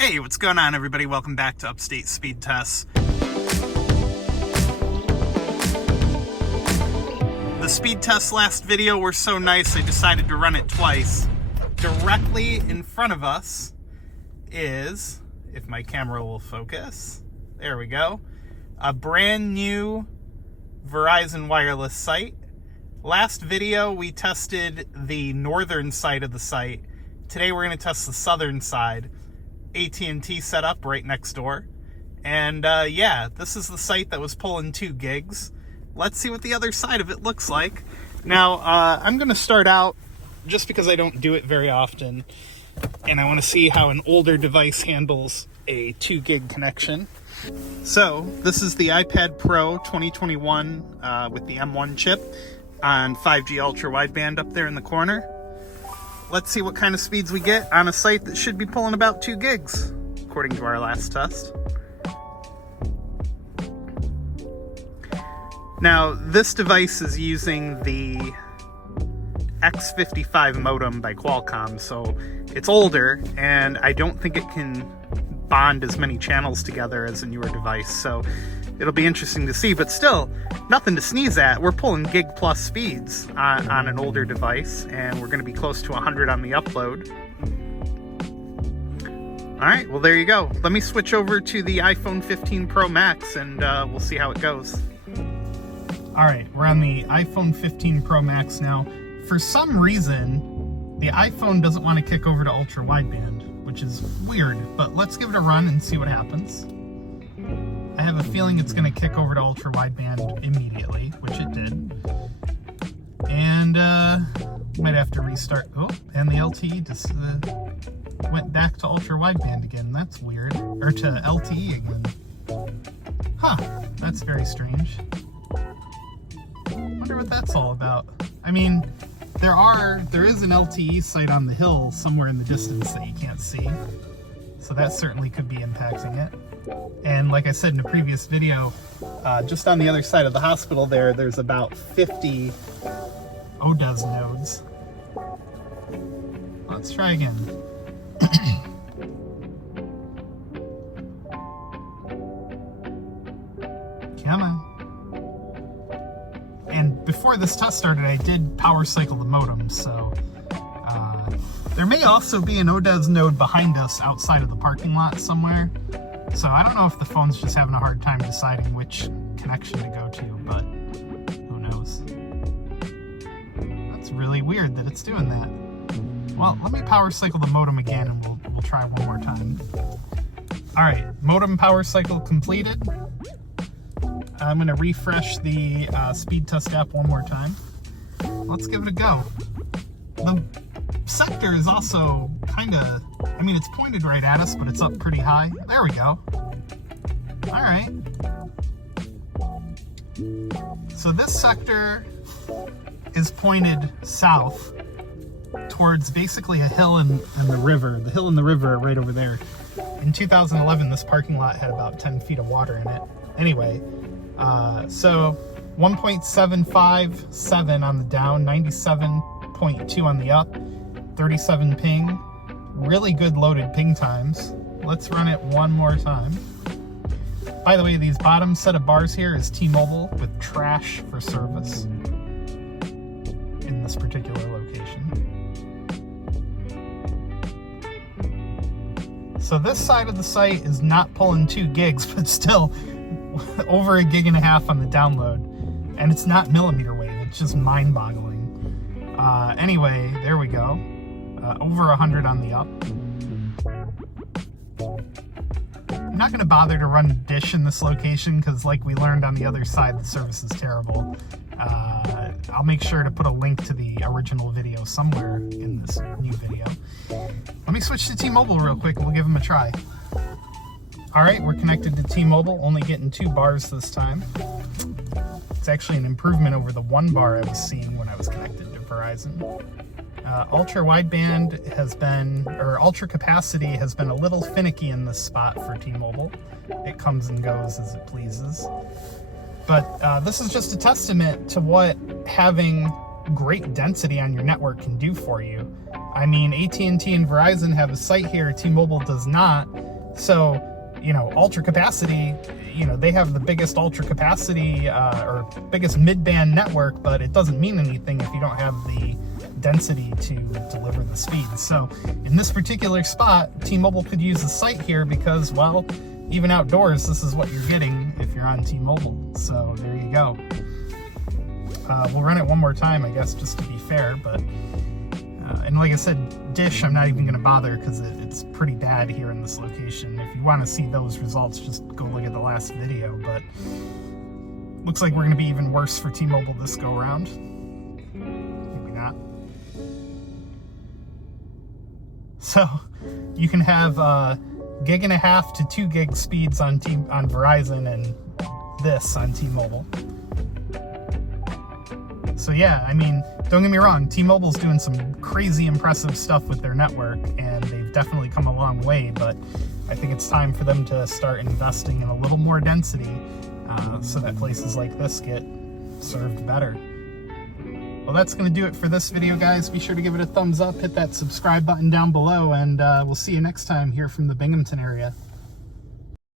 Hey, what's going on, everybody? Welcome back to Upstate Speedtests. The speed tests last video were so nice, I decided to run it twice. Directly in front of us is, if my camera will focus, there we go, a brand new Verizon wireless site. Last video, we tested the northern side of the site. Today, we're going to test the southern side. AT&T set up right next door. And yeah, this is the site that was pulling 2 gigs. Let's see what the other side of it looks like. Now, I'm going to start out, just because I don't do it very often, and I want to see how an older device handles a 2 gig connection. So, this is the iPad Pro 2021 with the M1 chip on 5G ultra wideband up there in the corner. Let's see what kind of speeds we get on a site that should be pulling about 2 gigs, according to our last test. Now, this device is using the X55 modem by Qualcomm, so it's older, and I don't think it can bond as many channels together as a newer device, so it'll be interesting to see, but still, nothing to sneeze at. We're pulling gig plus speeds on an older device, and we're going to be close to 100 on the upload. All right, well, there you go. Let me switch over to the iPhone 15 Pro Max, and we'll see how it goes. All right, we're on the iPhone 15 Pro Max now. For some reason, the iPhone doesn't want to kick over to ultra wideband, which is weird, but let's give it a run and see what happens. I have a feeling it's going to kick over to ultra wideband immediately, which it did. And might have to restart. Oh, and the LTE just went back to ultra wideband again. That's weird. Or to LTE again. Huh, that's very strange. Wonder what that's all about. I mean, there is an LTE site on the hill somewhere in the distance that you can't see. So that certainly could be impacting it. And like I said in a previous video, just on the other side of the hospital there's about 50 ODES nodes. Let's try again. Come on. And before this test started, I did power cycle the modem, so there may also be an ODES node behind us outside of the parking lot somewhere. So I don't know if the phone's just having a hard time deciding which connection to go to, but who knows. That's really weird that it's doing that. Well, let me power cycle the modem again and we'll try one more time. All right, modem power cycle completed. I'm gonna refresh the Speedtest app one more time. Let's give it a go. The sector is also kind of, I mean, it's pointed right at us, but it's up pretty high. There we go. All right. So this sector is pointed south towards basically a hill and the river. The hill and the river are right over there. In 2011, this parking lot had about 10 feet of water in it. Anyway, so 1.757 on the down, 97.2 on the up, 37 ping, really good loaded ping times. Let's run it one more time. By the way, these bottom set of bars here is T-Mobile with trash for service in this particular location. So this side of the site is not pulling 2 gigs, but still over 1.5 gigs on the download. And it's not millimeter wave, it's just mind-boggling. Anyway, there we go. Over 100 on the up. I'm not going to bother to run Dish in this location because, like we learned on the other side, the service is terrible. I'll make sure to put a link to the original video somewhere in this new video. Let me switch to T-Mobile real quick and we'll give them a try. Alright, we're connected to T-Mobile, only getting 2 bars this time. It's actually an improvement over the 1 bar I was seeing when I was connected to Verizon. Ultra wideband has been, or ultra capacity has been a little finicky in this spot for T-Mobile. It comes and goes as it pleases. But this is just a testament to what having great density on your network can do for you. I mean, AT&T and Verizon have a site here, T-Mobile does not, So, you know, ultra capacity, you know, they have the biggest ultra capacity or biggest mid-band network, but it doesn't mean anything if you don't have the density to deliver the speed. So in this particular spot, T-Mobile could use the site here because, well, even outdoors, this is what you're getting if you're on T-Mobile. So there you go. We'll run it one more time, I guess, just to be fair, but and like I said, Dish, I'm not even going to bother because it's pretty bad here in this location. If you want to see those results, just go look at the last video, but looks like we're going to be even worse for T-Mobile this go around. Maybe not. So you can have 1.5 gig to 2 gig speeds on Verizon and this on T-Mobile. So yeah, I mean, don't get me wrong, T-Mobile's doing some crazy impressive stuff with their network, and they've definitely come a long way, but I think it's time for them to start investing in a little more density so that places like this get served better. Well, that's going to do it for this video, guys. Be sure to give it a thumbs up, hit that subscribe button down below, and we'll see you next time here from the Binghamton area.